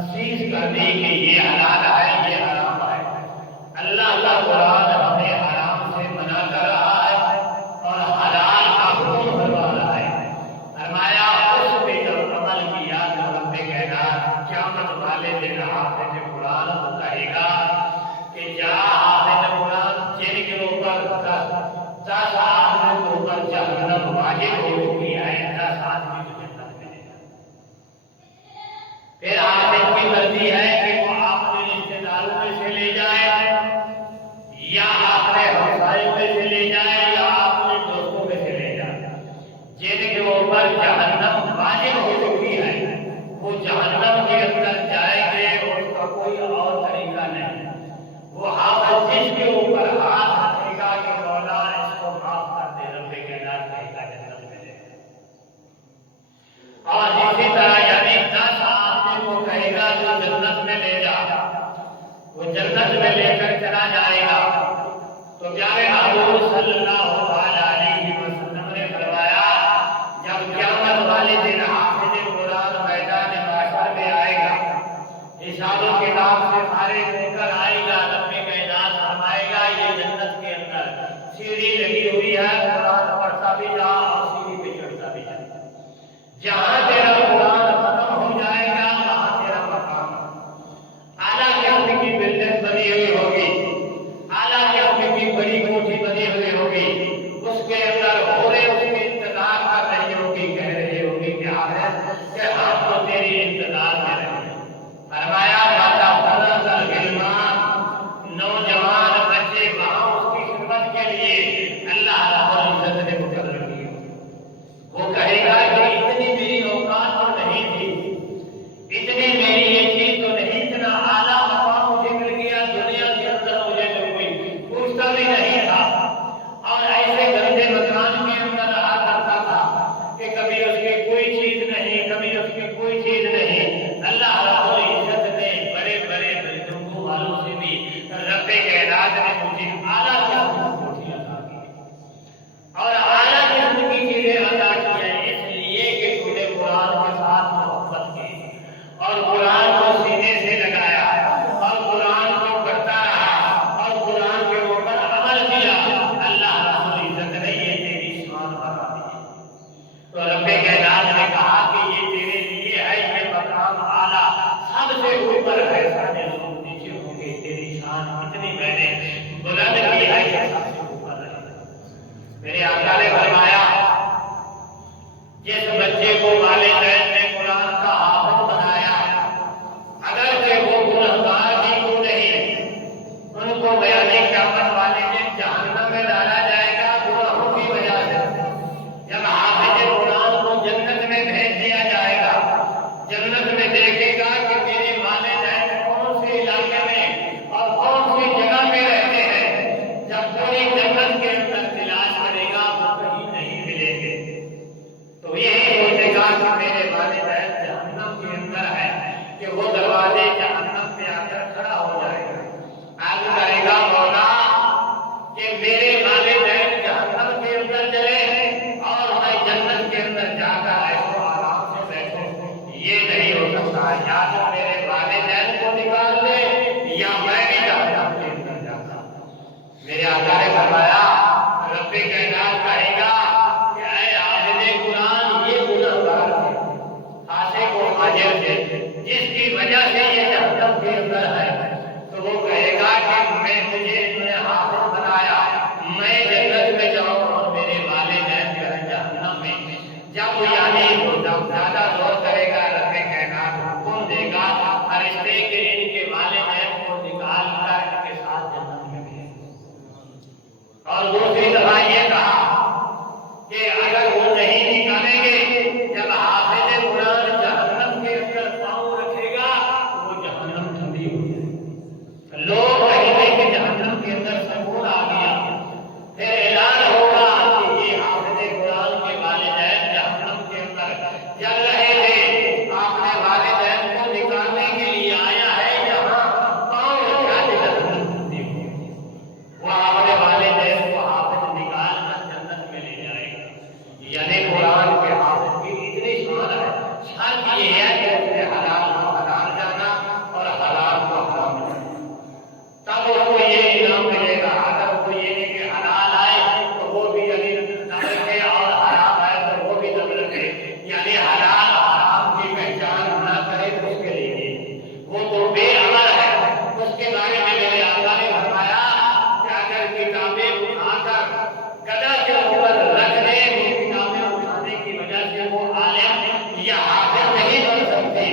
تخصیص کر دی کہ یہ حلال ہے یہ 10 آدمی کے اوپر جہنم واجب ہو چکی ہے، 10 آدمی کو جنت ملے گا۔ پھر آخر کی مرضی ہے کہ وہ اپنے رشتے داروں میں سے لے جائے یا اپنے ہمسائے میں سے لے جائے یا اپنے دوستوں میں سے لے جائے۔ جن کے اوپر جہنم واجب ہو چکی ہے وہ جہنم کے اندر جائیں گے، اس کا کوئی اور طریقہ نہیں۔ وہ حافظ جس کے اوپر ہاتھ رکھے گا کہ مولا اس کو معاف کر دے، رب کائنات کہے گا جنت میں لے گا۔ اور اسی طرح یعنی 10 آدمی کو کہے گا جو جنت میں لے جا، وہ جنت میں لے کر چلا جائے گا۔ تو پیارے حضور صلی اللہ علیہ وسلم نے فرمایا جب قیامت والے دن حافظ قرآن میدان محشر میں آئے گا، حساب و کتاب سے فارغ ہو کر آئے گا، رب کائنات فرمائے گا یہ جنت کے اندر سیڑھی لگی ہوئی ہے، قرآن پڑھتا بھی جا اور سیڑھی پہ چڑھتا بھی جا۔ جہاں تیرا قرآن ختم ہو جائے گا وہاں تیرا مقام اعلیٰ قسم کی بلڈنگ بنی ہوئی ہوگی، اعلیٰ قسم کی بڑی کوٹھی بنی ہوئی ہوگی، اس کے اندر ہورے اس کے انتظار کر رہی ہوگی، کہہ رہی ہوگی کہ ہم تو تیری انتظار میں رہے ہیں۔ فرمایا نوجوان بچے وہاں اس کی خدمت کے لیے اللہ رب العزت نے مقرر کی۔ وہ کہے گا کہ اتنی میری اوقات تو نہیں تھی، اتنی میری یہ چیز تو نہیں، اتنا اعلیٰ مقام مجھے مل گیا دنیا کے اندر، مجھے تو کوئی پوچھتا بھی نہیں تھا، اور ایسے گندے مکان کے اندر رہا کرتا تھا کہ کبھی اس کی کوئی چیز نہیں، کبھی اس کی کوئی چیز نہیں۔ اللہ رب العزت نے بڑے بڑے بلندوں والوں سے بھی رب کائنات نے مجھے اعلیٰ قسم کی کوٹھی عطا کی اور اعلیٰ قسم کی چیزیں عطا کی ہیں، اس لیے کہ تو نے قرآن کے ساتھ محبت کی اور قرآن کو سینے سے لگایا اور قرآن کو پڑھتا رہا اور قرآن کے اوپر عمل کیا۔ اللہ رب العزت نے یہ تیری شان بڑھا دی۔ تو رب کائنات نے کہا کہ یہ تیرے لیے ہے، یہ مقام اعلیٰ سب سے اوپر ہے، سارے لوگ نیچے ہوں گے، تیری شان اتنی میں نے بلند کی ہے کہ سب سے اوپر ہے۔ میرے آقا نے فرمایا جس بچے کو والدین نے قرآن کا حافظ بنایا اگرچہ وہ گنہگار بھی کیوں نہیں، ان کو بیان قیامت والے دن جہنم میں ڈالا جائے گا گناہوں کی وجہ سے۔ جب حافظ قرآن کو جنت میں بھیج دیا جائے گا، جنت میں دیکھے گا کہ میرے والدین کون سے علاقے میں اور کون سی جگہ پہ رہتے ہیں، جب پوری جنت کے اندر تلاش کرے گا وہ کہیں نہیں ملیں گے، تو یہی سوچے گا کہ میرے والدین جہنم کے اندر ہے کہ وہ دروازے جہنم پہ آ کر کھڑا ہو جائے گا، عرض کرے گا مولا کہ میرے والدین جہنم کے اندر چلے اور میں جنت کے اندر جا کر ایسو آرام سے بیٹھوں، یہ نہیں ہو سکتا، یا تو میرے والدین کو نکال دے یا میں بھی جہنم کے اندر جاتا۔ میرے آقا نے فرمایا رب کائنات کہے گا کہ اے حافظ قرآن یہ گنہگار تھے، فاسق و فاجر تھے، جس کی وجہ سے یہ جہنم کے اندر ہے، تو وہ کہے گا کہ میں تجھے حافظ بنایا، میں جنت میں جاؤں اور میرے والدین جو ہے جہنم میں۔ جب یعنی وہ زیادہ دور کرے گا رب کائنات حکم دے گا فرشتے کے ان کے والدین کو نکال کر ان کے ساتھ جنت میں بھیجو۔ اور دوسری دفعہ یہ کہا کہ اگر وہ نہیں نکالیں گے، جب حافظ قرآن جہنم کے اندر پاؤں رکھے گا وہ جہنم ٹھنڈی ہو جائے گی، لوگ کہیں گے کہ جہنم کے اندر سکون آ گیا، پھر اعلان ہوگا کہ یہ حافظ قرآن کے والدین جہنم کے اندر جل رہے تھے، آپ نے والدین کو نکالنے کے لیے آیا ہے، جہاں پاؤں رکھا جہنم ٹھنڈی ہو گئی، وہ اپنے والدین کو حافظ نکال کر جنت میں لے جائے گا۔ یعنی قرآن کے حافظ کی اتنی شان ہے، شرط یہ ہے کہ اس نے حلال کو حلال جانا اور حرام کو حرام جانا، تب اس کو یہ انعام ملے گا۔ اگر وہ یہ نہیں کہ حلال آئے تو وہ بھی یعنی دم رکھے اور حرام آئے تو وہ بھی دم رکھے، یعنی حلال حرام کی پہچان نہ کرے تو اس کے لیے وہ تو بے عمل ہے۔ اس کے بارے میں میرے آقا نے فرمایا کہ اگر کتابیں اٹھا کر گدا کے اوپر رکھنے کتابیں اٹھانے کی وجہ سے وہ عالم یا حافظ نہیں بن سکتے.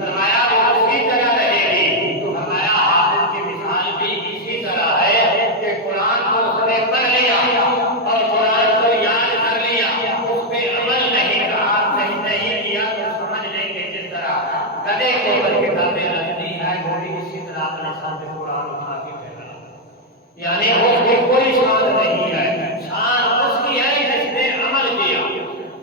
فرمایا وہ اسی طرح رہے گی. تو فرمایا حافظ کی مثال بھی اسی طرح ہے کہ قرآن کو اس نے پڑھ لیا اور قرآن کو یاد کر لیا, اس پہ عمل نہیں کہا, نہیں کیا, تو سمجھ لیں کہ جس طرح گدے کے اوپر کتابیں رکھنی ہے وہ بھی اسی طرح اپنے ساتھ قرآن اٹھا کے پھیلا. یعنی اس کی کوئی شان نہیں ہے, شان اس کی ہے جس نے عمل کیا.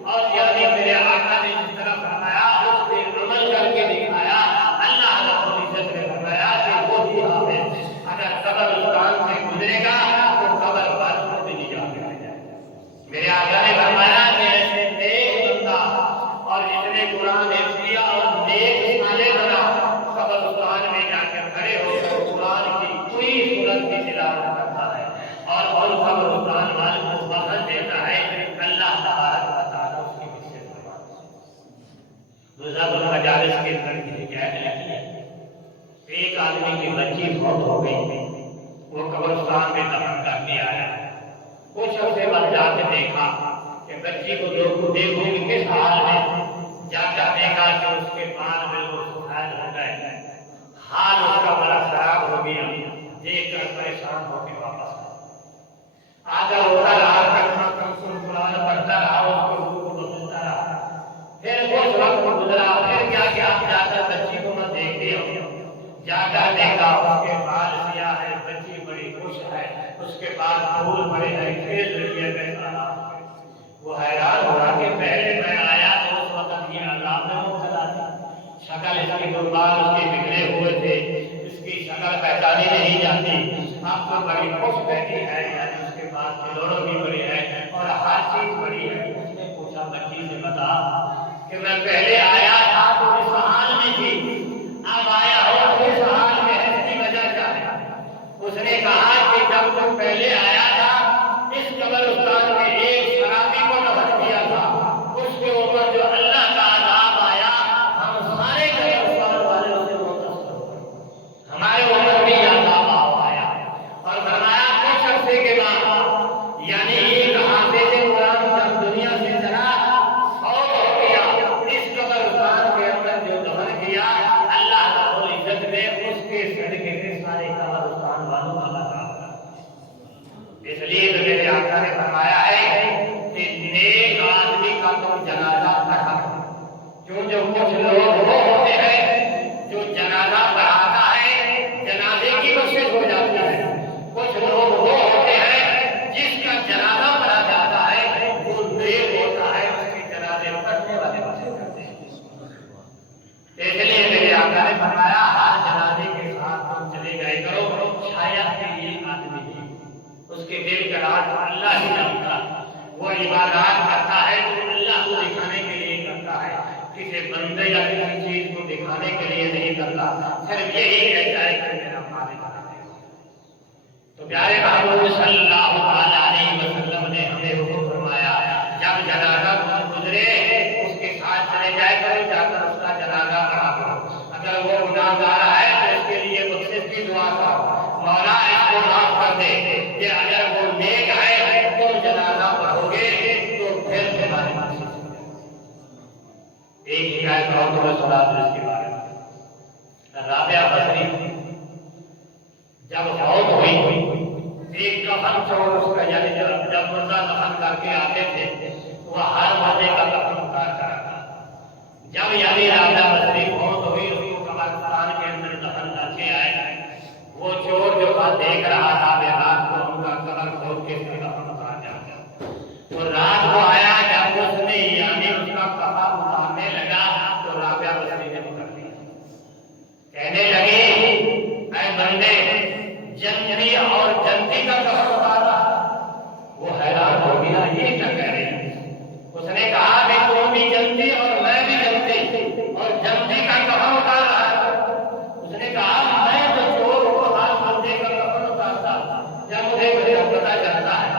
اور یعنی میرے آقا نے جس طرح فرمایا اس نے عمل کر کے دکھایا. اللہ رب العزت نے فرمایا کہ وہ ہی حافظ اگر قبرستان سے گزرے گا تو قبر پر بھی نہیں جا سکے. میرے آقا نے فرمایا کہ ایسے نیک بندہ اور اتنے قرآن حفظ کیا اور نیک سالے بنا قبرستان میں جا کے کھڑے ہو کر قرآن کی کوئی صورت کی تلاوت کرتا ہے اور ان قبرستان والوں کو بخش دیتا ہے, اللہ تبارک و تعالیٰ اس کی مجھ سے فرماتا ہے. مذہب المجالس کے اندر کی حکایت لکھی ہے. ایک آدمی کی بچی فوت ہو گئی, وہ قبرستان میں دفن کر کے آیا. کچھ عرصے بعد جا کے دیکھا کہ بچی کو دیکھو کہ کس حال میں, جا کر دیکھا کہ اس کے بال بالکل سفید ہو گئے, حال اس کا بڑا خراب ہو گیا. دیکھ کر پریشان ہو کے واپس آگے ہوتا رہا, قرآن پڑھتا رہا, اس کو روح کو بستا رہا. پھر کچھ وقت گزرا, پھر کیا کہ آپ جا کر بچی کو میں دیکھتے ہو, جا کر دیکھا اس کے بال سیاہ ہے, بچی بڑی خوش ہے, اس کے بال پھول بڑے ہیں, کھیل رہی ہے, بیٹھا. وہ حیران ہوا کہ پہلے میں آیا تو اس وقت یہ عذاب میں مبتلا تھا. شکل اس کی قربان اس کے بگڑے ہوئے تھے, اس کی شکل پہچانی نہیں جاتی. اب تو بڑی خوش بیٹھی ہے, یعنی اس کے پاس کھلونے بھی بڑے ہیں اور ہر چیز بڑی ہے. اس نے پوچھا بچی سے, بتا کہ میں پہلے آیا تھا تو اس حال میں تھی, اب آیا ہو تو اس حال میں ہے, اس کی وجہ کیا ہے؟ اس نے کہا کہ جب تم پہلے آیا تھا اس قبرستان میں ایک شرابی کو دفن کیا تھا, اس کے اوپر جو اللہ کا عذاب آیا ہم سارے قبرستان والوں سے متاثر ہو گئے, ہمارے اوپر بھی عذاب آیا. اور فرمایا کچھ عرصے کے بعد یعنی ایک حافظ قرآن جب دنیا سے چلا فوت ہو گیا, اس قبرستان کے اندر جو دفن کیا اللہ رب العزت نے اس کے صدقے سے سارے قبرستان والوں کا عذاب کر. اس لیے تو میرے آقا نے فرمایا ہے کہ نیک آدمی کا تم جنازہ پڑھا کرو. کیوں جو کچھ لوگ وہ ہوتے ہیں جو جنازہ پڑھاتا ہے جنازے کی بخشش ہو جاتی ہے, کچھ لوگ وہ ہوتے ہیں جس کا جنازہ پڑھا جاتا ہے وہ نیک ہوتا ہے, اس کے جنازے پڑھنے والے بخشش کرتے ہیں. اس لیے میرے آقا نے فرمایا ہر جنازے کے ساتھ تم چلے گئے کرو. شاید کہ یہ آدمی اس کے دل کا راز اللہ ہی جانتا, وہ عبادات کرتا ہے تو اللہ کو دکھانے کے لیے کرتا ہے, کسی بندے یا کسی چیز کو دکھانے کے لیے نہیں کرتا, صرف یہی کہتا ہے کہ میرا مالک ہے. تو پیارے محبوب صلی اللہ علیہ وسلم نے ہمیں حکم فرمایا جب جنازہ گزرے اس کے ساتھ چلے جائے کرو, جا کر اس کا جنازہ پڑھا کرو. اگر وہ گناہگار ہے تو اس کے لیے بخشش کی دعا کرو, مولا اس کو معاف کر دے. کہ اگر وہ نیک ہے تم جنازہ پڑھو گے تو پھر تمہاری بخشش ہو جائے. ایک حکایت کہو تو میں سنا دوں اس کے بارے میں. رابعہ بصری جب فوت ہوئی, ایک کفن چور اس کا, یعنی جب مردہ دفن کر کے آتے تھے وہ ہر مردے کا کفن اتار کر رکھا. جب یعنی رابعہ بصری فوت ہوئی اس کو قبرستان کے اندر دفن کر کے آئے, وہ چور جو دیکھ رہا تھا رات کو ان کا قبر کھول کے کفن اتار جاتا. وہ رات کو آیا, جب اس نے یعنی اس کا کفن اتارنے لگا تو رابعہ بصری نے پکڑ لیا. کہنے لگے اے بندے جنتی اور جنتی کا کفن اتارا. وہ حیران ہو گیا, یہ کیا کہہ رہے ہیں؟ اس نے کہا کہ تم بھی جنتی اور میں بھی جنتی, اور جنتی کا کفن اتار رہا ہے. اس نے کہا میں تو چور کو ہر بندے کا کفن اتارتا, جب مجھے پتا چلتا ہے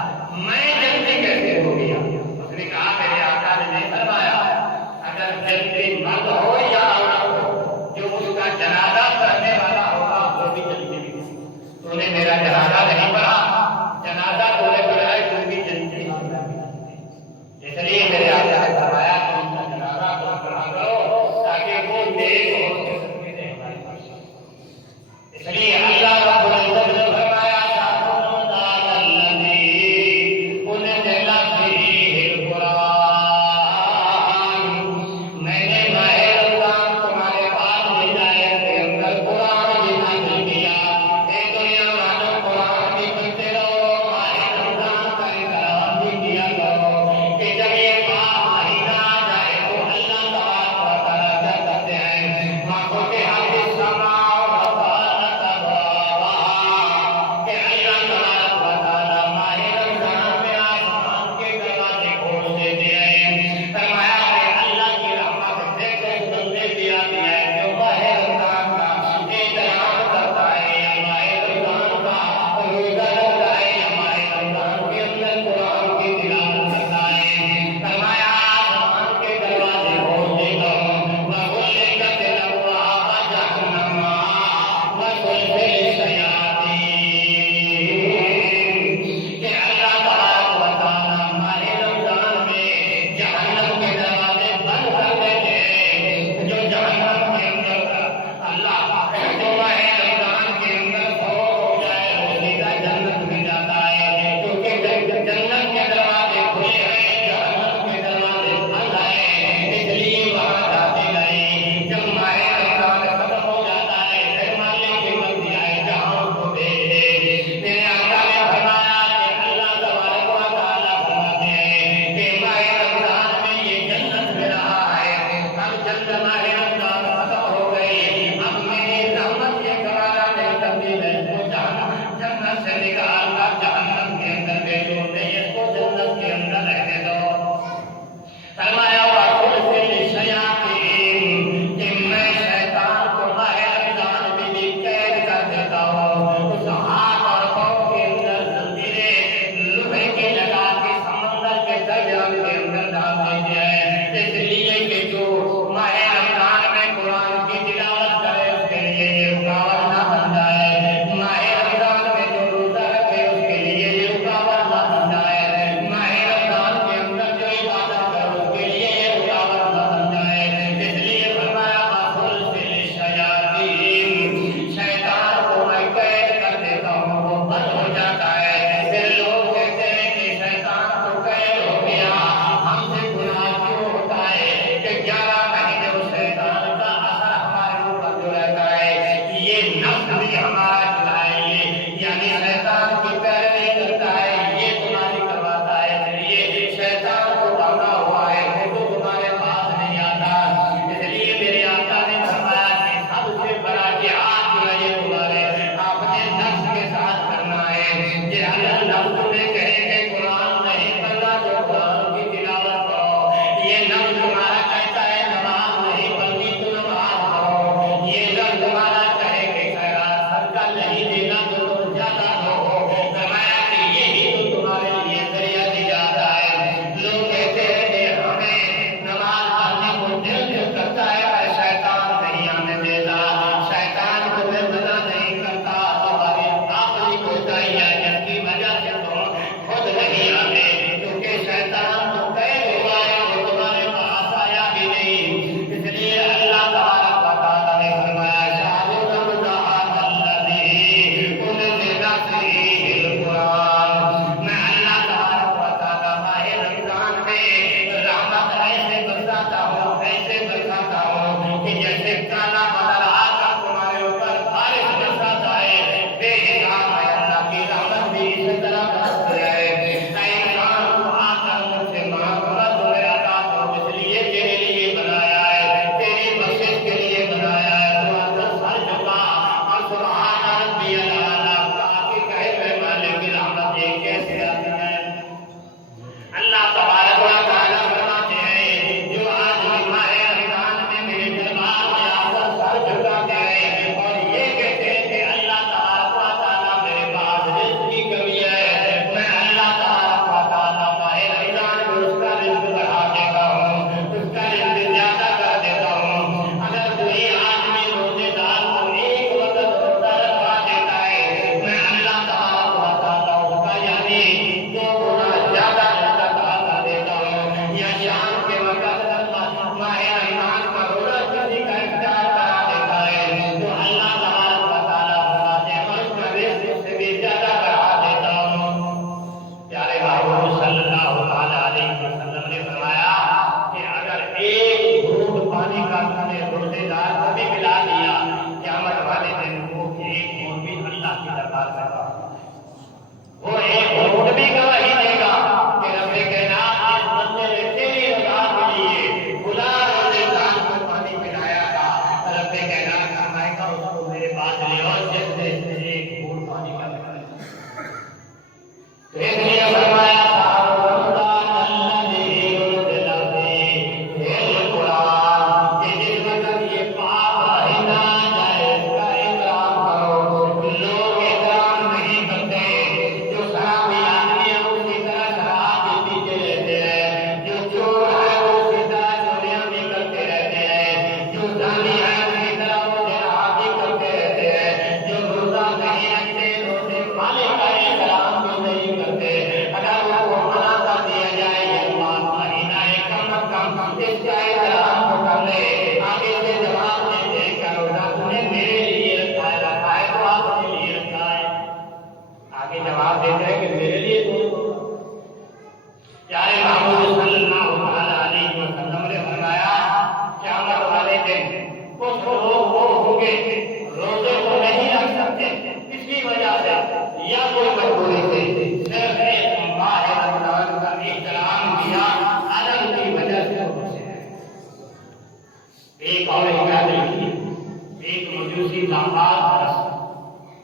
10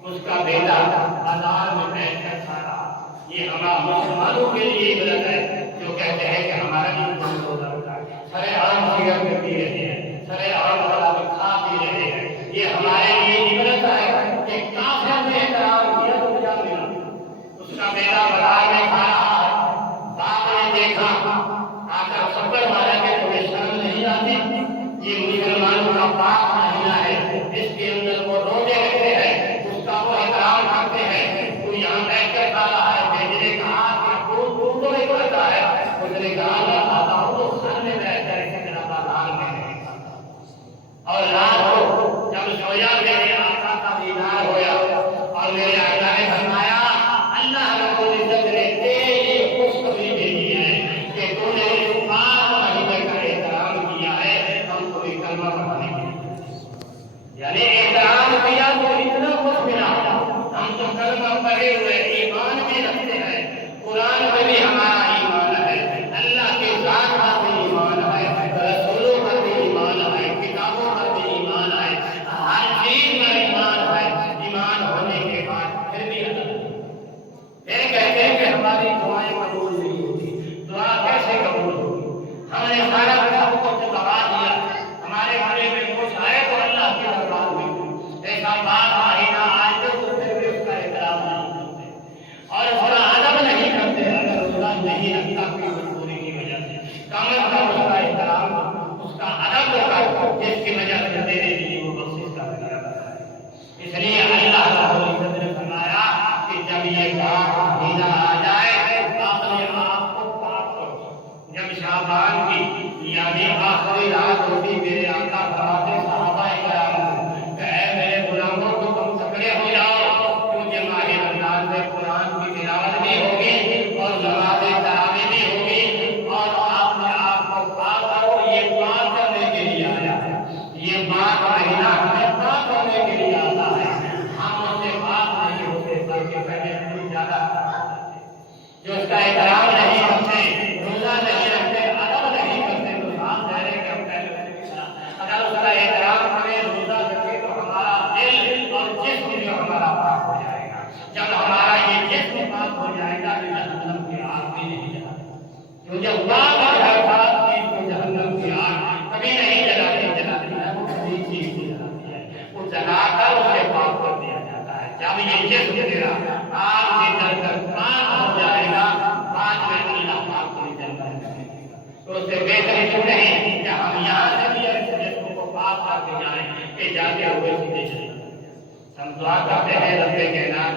اس کا بیٹا بازار میں بیٹھ کر کھا رہا. یہ ہمارا مسلمانوں کے لیے عبرت ہے جو کہتے ہیں کہ ہمارا دین بند ہو رہا ہے. سرے عام سیرت میں پی رہے ہیں, سرے عام والا میں کھا پی رہے ہیں. یہ ہمارے لیے عبرت ہے کہ کافر نے احترام کیا تو کیا ملا. اس کا بیٹا بازار میں کھا رہا ہے, باپ نے دیکھا آ کر خبر مارا کہ تمہیں شرم نہیں آتی. یہ مسلمانوں کا پاک مہینہ ہے, اس کے اندر وہ روزے رکھتے ہیں, اس کا وہ احترام کرتے ہیں. تو یہاں بیٹھ کر کھا رہا ہے. بیٹے نے کہا کہ تو نہیں کرتا ہے. اس نے کہا میں کھاتا ہوں تو گھر میں بیٹھ کر کے میرا بازار میں نہیں کھاتا. اور رات کو جب سویا میرے آقا کا دیدار ہوا اور میرے آقا نے فرمایا اللہ رب العزت نے تیری خوشخبری بھیجی ہے کہ تو نے اس پاک مہینے کا احترام کیا ہے, ہم کو بھی کلمہ پڑھانے کے لیے یعنی احترام کیا تو اتنا کچھ ملا. ہم تو کلمہ پڑھے ہوئے ایمان بھی رکھتے ہیں, قرآن میں بھی ہمارا ایمان ہے, اللہ کے ذات پر بھی ایمان ہے, رسولوں پر بھی ایمان ہے, کتابوں پر بھی ایمان ہے, ہر چیز پر ایمان ہے. ایمان ہونے کے بعد پھر بھی یہ کہتے ہیں کہ ہماری دعائیں قبول نہیں ہوتی. دعا کیسے قبول ہوگی؟ ہم نے سارا سب کچھ دبا دیا, ہمارے بارے میں کچھ آئے تو اللہ کے دربار میں ایسا بات مہینہ آئے تو پھر بھی اس کا احترام نہیں کرتے اور اس کا ادب نہیں کرتے. اگر روزہ نہیں رکھتا کوئی مجبوری کی وجہ سے کم از کم اس کا احترام, اس کا ادب ہوگا جس کی وجہ سے میرے لیے وہ بخشش کا ذریعہ بنا ہے. اس لیے اللہ رب العزت نے فرمایا کہ جب یہ پاک مہینہ آ جائے اپنے آپ کو پاک کرو. جب شعبان کی یعنی آخری رات ہوتی میرے آقا فرماتے صحابہ کرام کہ اے میرے غلاموں کو تم تکڑے ہو جاؤ کیونکہ ماہ رمضان میں قرآن کی تلاوت بھی ہوگی اور نماز تراویح بھی ہوگی اور آپ نے آپ کو پاک کرو. یہ پاک کرنے کے لیے آیا ہے, یہ پاک مہینہ ہمیں پاک ہونے کے لیے آتا ہے. ہم اس سے پاک نہیں ہوتے بلکہ پہلے ہم زیادہ جو اس کا احترام نہیں کرتے, روزہ نہیں رکھتے, ادب نہیں کرتے تو صاف ظاہر ہے کہ ہم پہلے اگر اس کا احترام کریں, روزہ رکھے تو ہمارا دل اور جسم جو ہمارا پاک ہو جائے گا. جب ہمارا یہ جسم پاک ہو جائے گا تو جہنم کی آگ بھی نہیں جلاتی. جو جب پاک ہو جائے گا تو جہنم کی آگ کبھی نہیں جلاتی ہے, وہ کبھی چیز نہیں جلاتی ہے, وہ جلا کر اسے پاک کر دیا جاتا ہے. جب یہ جسم تیرا آگ سے جل کر پاک ہو جائے گا بعد میں اللہ پاک کو جل کر تو اس سے بہتر کیوں نہیں کہ ہم یہاں سے بھی اپنے جسم کو پاک کر کے جائیں کہ جاتے ہوئے سیدھے چلے. ہم دعا کرتے ہیں رب کائنات